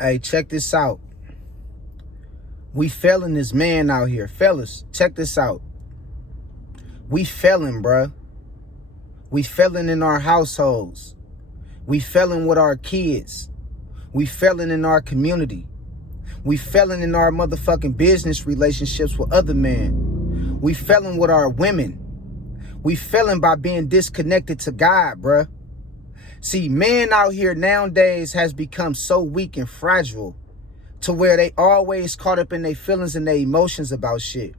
Hey, check this out. We failing this man out here. Fellas, check this out. We failing, bruh. We failing in our households. We failing with our kids. We failing in our community. We failing in our motherfucking business relationships with other men. We failing with our women. We failing by being disconnected to God, bruh. See, man out here nowadays has become so weak and fragile to where they always caught up in their feelings and their emotions about shit.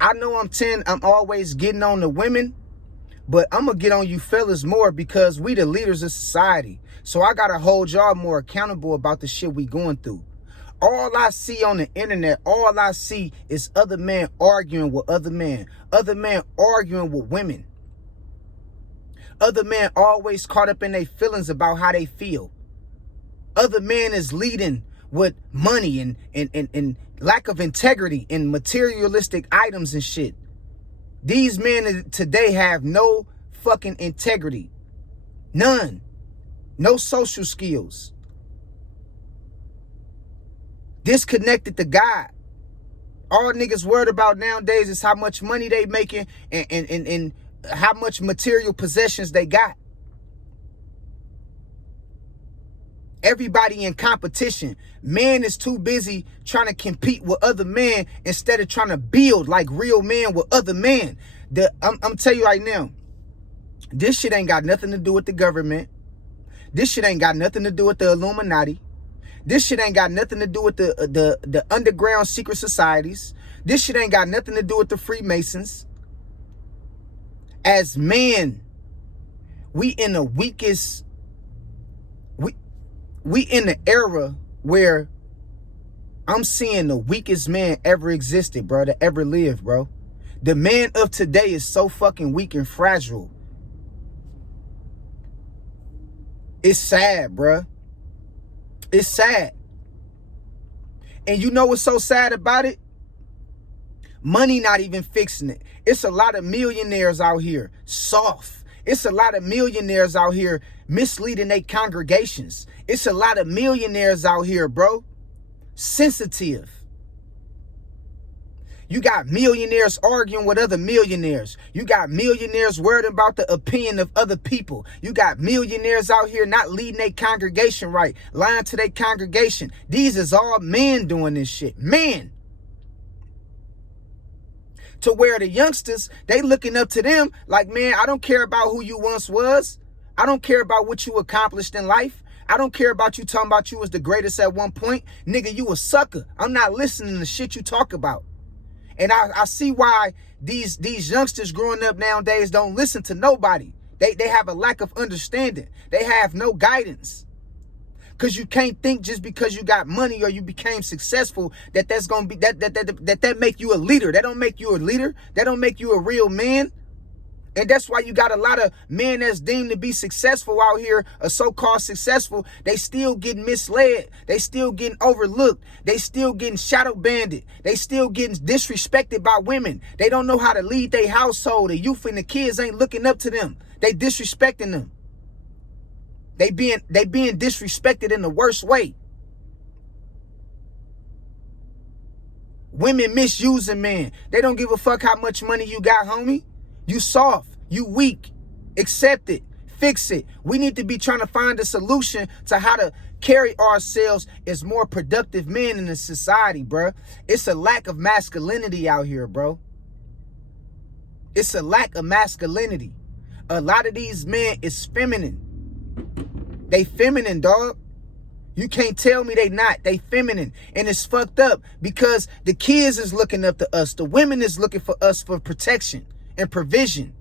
I know I'm always getting on the women, but I'm going to get on you fellas more because we the leaders of society. So I got to hold y'all more accountable about the shit we going through. All I see on the internet, all I see is other men arguing with other men arguing with women. Other men always caught up in their feelings about how they feel. Other men is leading with money and lack of integrity and materialistic items and shit. These men today have no fucking integrity. None. No social skills. Disconnected to God. All niggas worried about nowadays is how much money they making and how much material possessions they got. Everybody in competition. Man is too busy trying to compete with other men instead of trying to build like real men with other men. I'm telling you right now, this shit ain't got nothing to do with the government. This shit ain't got nothing to do with the Illuminati. This shit ain't got nothing to do with the underground secret societies. This shit ain't got nothing to do with the Freemasons. As men, we in the weakest, we in the era where I'm seeing the weakest man ever existed, bro, that ever lived, bro. The man of today is so fucking weak and fragile. It's sad, bro. It's sad. And you know what's so sad about it? Money not even fixing it. It's a lot of millionaires out here soft. It's a lot of millionaires out here misleading their congregations. It's a lot of millionaires out here, bro, sensitive. You got millionaires arguing with other millionaires. You got millionaires worried about the opinion of other people. You got millionaires out here not leading their congregation right, lying to their congregation. These is all men doing this shit. Men. To where the youngsters, they looking up to them like, man, I don't care about who you once was. I don't care about what you accomplished in life. I don't care about you talking about you was the greatest at one point. Nigga, you a sucker. I'm not listening to shit you talk about. And I see why these youngsters growing up nowadays don't listen to nobody. They have a lack of understanding. They have no guidance. Because you can't think just because you got money or you became successful that's gonna be that make you a leader. That don't make you a leader. That don't make you a real man. And that's why you got a lot of men that's deemed to be successful out here, or so-called successful. They still getting misled. They still getting overlooked. They still getting shadow banded. They still getting disrespected by women. They don't know how to lead their household. The youth and the kids ain't looking up to them. They disrespecting them. They being disrespected in the worst way. Women misusing men. They don't give a fuck how much money you got, homie. You soft. You weak. Accept it. Fix it. We need to be trying to find a solution to how to carry ourselves as more productive men in the society, bro. It's a lack of masculinity out here, bro. It's a lack of masculinity. A lot of these men is feminine. They feminine, dog. You can't tell me they not. They feminine. And it's fucked up because the kids is looking up to us. The women is looking for us for protection and provision.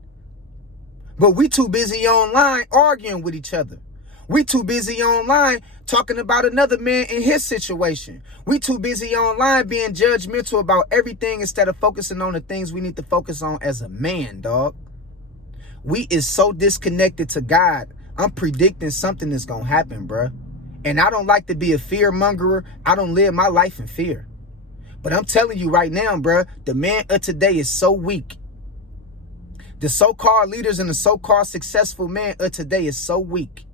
But we too busy online arguing with each other. We too busy online talking about another man in his situation. We too busy online being judgmental about everything instead of focusing on the things we need to focus on as a man, dog. We is so disconnected to God. I'm predicting something is going to happen, bruh. And I don't like to be a fear mongerer. I don't live my life in fear. But I'm telling you right now, bruh, the man of today is so weak. The so-called leaders and the so-called successful man of today is so weak.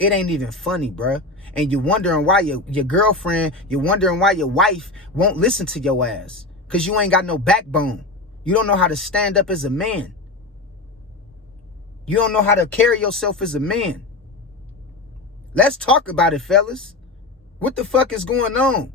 It ain't even funny, bruh. and you're wondering why your girlfriend, you're wondering why your wife won't listen to your ass. Because you ain't got no backbone. You don't know how to stand up as a man. You don't know how to carry yourself as a man. Let's talk about it, fellas. What the fuck is going on?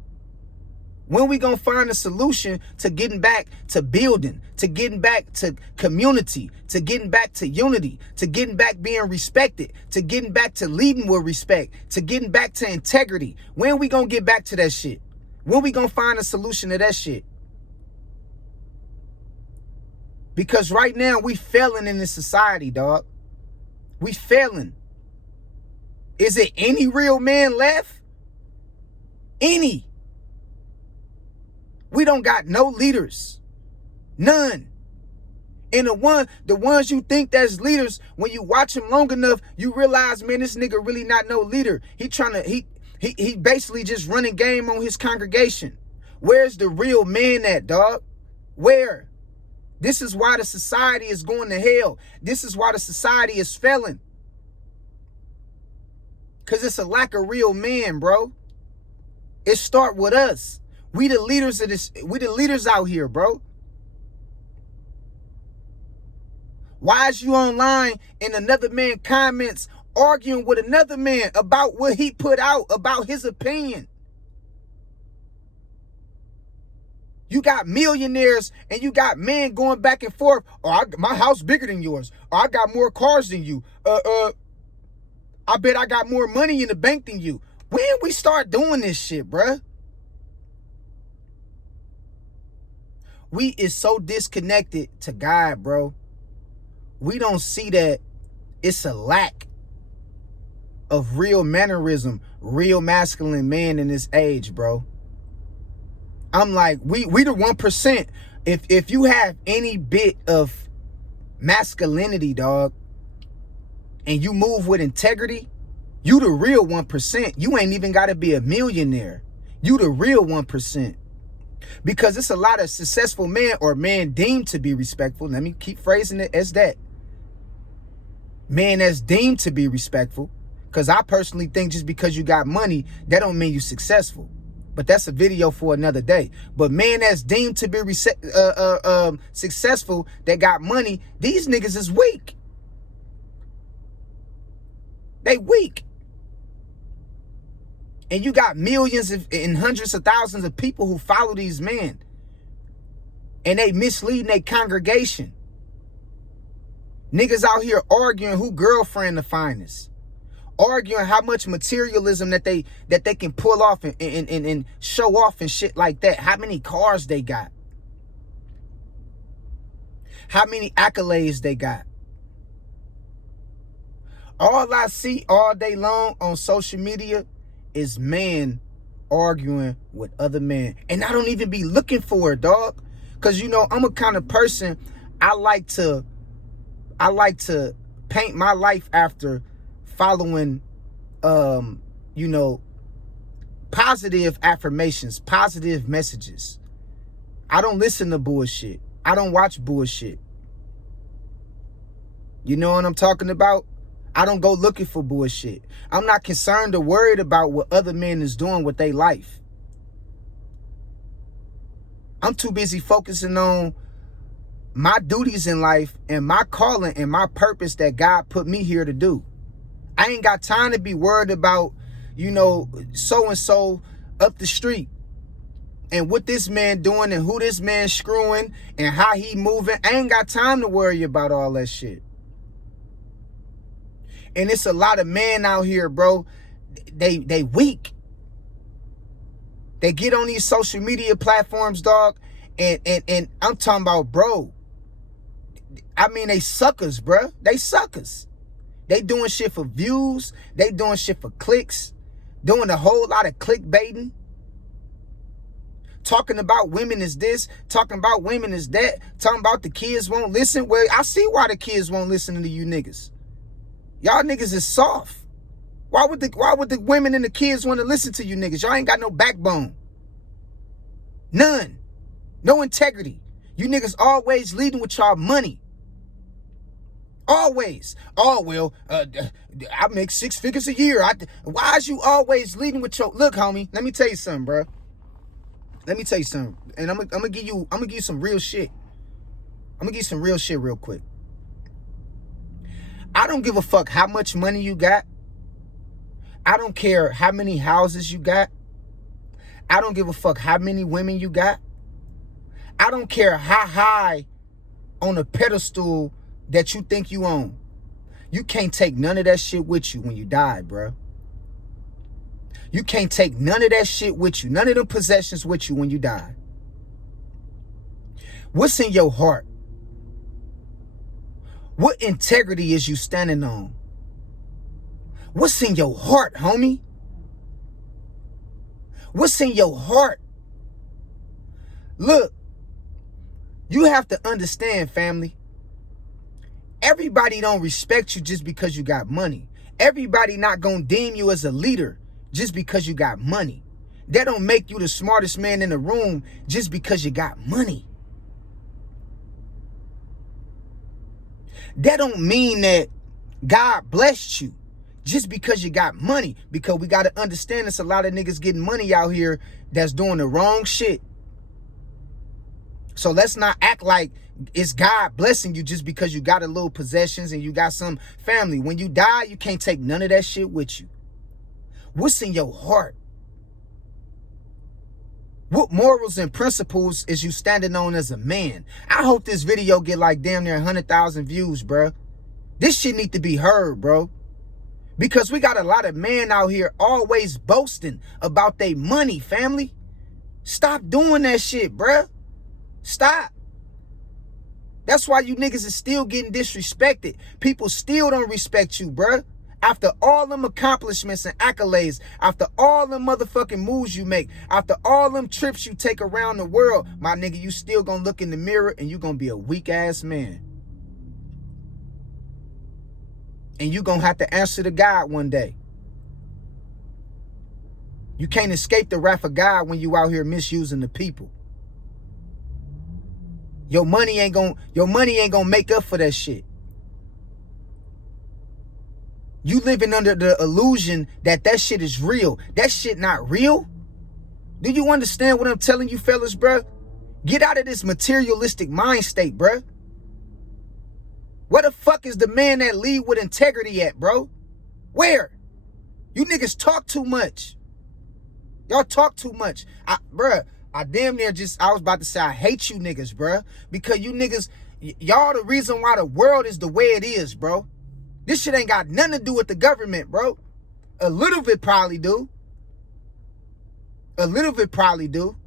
When we gonna find a solution to getting back to building, to getting back to community, to getting back to unity, to getting back being respected, to getting back to leading with respect, to getting back to integrity? When we gonna get back to that shit? When we gonna find a solution to that shit? Because right now we failing in this society, dog. We failing. Is it any real man left? Any? We don't got no leaders. None. And the ones you think that's leaders, when you watch him long enough, you realize, man, this nigga really not no leader. He basically just running game on his congregation. Where's the real man at, dog? Where? This is why the society is going to hell. This is why the society is failing. Because it's a lack of real men, bro. It start with us. We the leaders of this. We the leaders out here, bro. Why is you online and another man comments arguing with another man about what he put out, about his opinion? You got millionaires and you got men going back and forth. Oh, my house bigger than yours. Or I got more cars than you. I bet I got more money in the bank than you. When we start doing this shit, bruh? We is so disconnected to God, bro. We don't see that it's a lack of real mannerism, real masculine man in this age, bro. I'm like, we the 1%. If you have any bit of masculinity, dog, and you move with integrity, you the real 1%. You ain't even gotta be a millionaire. You the real 1%. Because it's a lot of successful men or men deemed to be respectful. Let me keep phrasing it as that. Man that's deemed to be respectful. Because I personally think just because you got money, that don't mean you successful. But that's a video for another day. But man that's deemed to be successful, that got money, these niggas is weak. They weak. And you got millions and hundreds of thousands of people who follow these men. And they misleading their congregation. Niggas out here arguing who girlfriend the finest. Arguing how much materialism that they can pull off and show off and shit like that. How many cars they got. How many accolades they got. All I see all day long on social media is men arguing with other men. And I don't even be looking for it, dog. Because, you know, I'm a kind of person, I like to paint my life after following, you know, positive affirmations, positive messages. I don't listen to bullshit. I don't watch bullshit. You know what I'm talking about? I don't go looking for bullshit. I'm not concerned or worried about what other men is doing with their life. I'm too busy focusing on my duties in life and my calling and my purpose that God put me here to do. I ain't got time to be worried about, you know, so-and-so up the street and what this man doing and who this man screwing and how he moving. I ain't got time to worry about all that shit. And it's a lot of men out here, bro. They weak. They get on these social media platforms, dog. And I'm talking about, bro. I mean, they suckers, bro. They suckers. They doing shit for views. They doing shit for clicks. Doing a whole lot of clickbaiting. Talking about women is this. Talking about women is that. Talking about the kids won't listen. Well, I see why the kids won't listen to you niggas. Y'all niggas is soft. Why would the women and the kids want to listen to you niggas? Y'all ain't got no backbone. None. No integrity. You niggas always leading with y'all money. Always. Oh, well, I make 6 figures a year. Why is you always leading with your... Look, homie, let me tell you something, bro. Let me tell you something. And I'm gonna give you some real shit. I'm gonna give you some real shit real quick. I don't give a fuck how much money you got. I don't care how many houses you got. I don't give a fuck how many women you got. I don't care how high on a pedestal that you think you own. You can't take none of that shit with you when you die, bro. You can't take none of that shit with you. None of them possessions with you when you die. What's in your heart? What integrity is you standing on? What's in your heart, homie? What's in your heart? Look, you have to understand, family. Everybody don't respect you just because you got money. Everybody not gonna deem you as a leader just because you got money. That don't make you the smartest man in the room just because you got money. That don't mean that God blessed you just because you got money. Because we got to understand there's a lot of niggas getting money out here that's doing the wrong shit. So let's not act like it's God blessing you just because you got a little possessions and you got some family. When you die, you can't take none of that shit with you. What's in your heart? What morals and principles is you standing on as a man? I hope this video get like damn near 100,000 views, bro. This shit need to be heard, bro. Because we got a lot of men out here always boasting about their money, family. Stop doing that shit, bro. Stop. That's why you niggas is still getting disrespected. People still don't respect you, bro. After all them accomplishments and accolades, after all them motherfucking moves you make, after all them trips you take around the world, my nigga, you still gonna look in the mirror and you gonna be a weak ass man. And you gonna have to answer to God one day. You can't escape the wrath of God when you out here misusing the people. Your money ain't gonna make up for that shit. You living under the illusion that that shit is real. That shit not real. Do you understand what I'm telling you, fellas, bruh? Get out of this materialistic mind state, bruh. Where the fuck is the man that lead with integrity at, bro? Where? You niggas talk too much. Y'all talk too much. Bruh, I damn near I was about to say I hate you niggas, bruh. Because you niggas, y'all the reason why the world is the way it is, bro. This shit ain't got nothing to do with the government, bro. A little bit probably do. A little bit probably do.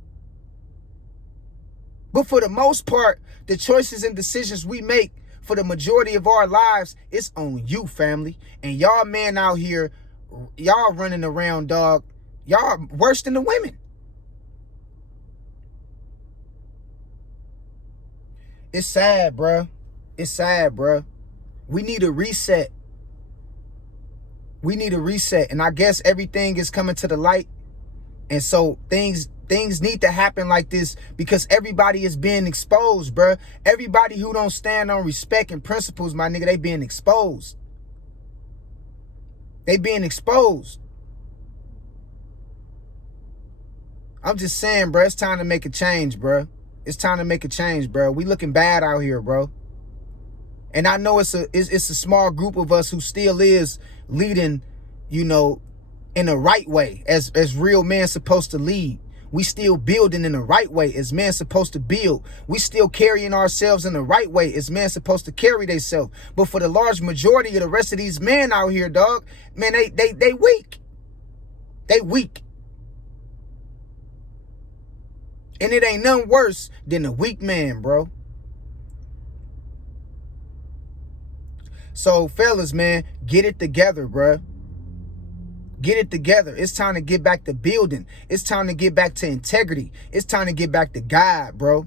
But for the most part, the choices and decisions we make for the majority of our lives, it's on you, family. And y'all men out here, y'all running around, dog. Y'all worse than the women. It's sad, bruh. It's sad, bruh. We need a reset. We need a reset. And I guess everything is coming to the light. And so things need to happen like this because everybody is being exposed, bruh. Everybody who don't stand on respect and principles, my nigga, they being exposed. They being exposed. I'm just saying, bruh, it's time to make a change, bruh. It's time to make a change, bruh. We looking bad out here, bro. And I know it's a small group of us who still is leading, you know, in the right way as real men supposed to lead. We still building in the right way as men supposed to build. We still carrying ourselves in the right way as men supposed to carry themselves. But for the large majority of the rest of these men out here, dog, man, they weak. They weak. And it ain't nothing worse than a weak man, bro. So, fellas, man, get it together, bruh. Get it together. It's time to get back to building. It's time to get back to integrity. It's time to get back to God, bro.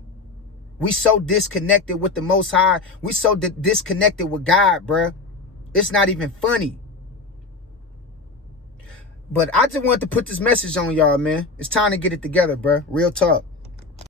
We so disconnected with the Most High. We so disconnected with God, bruh. It's not even funny. But I just wanted to put this message on y'all, man. It's time to get it together, bruh. Real talk.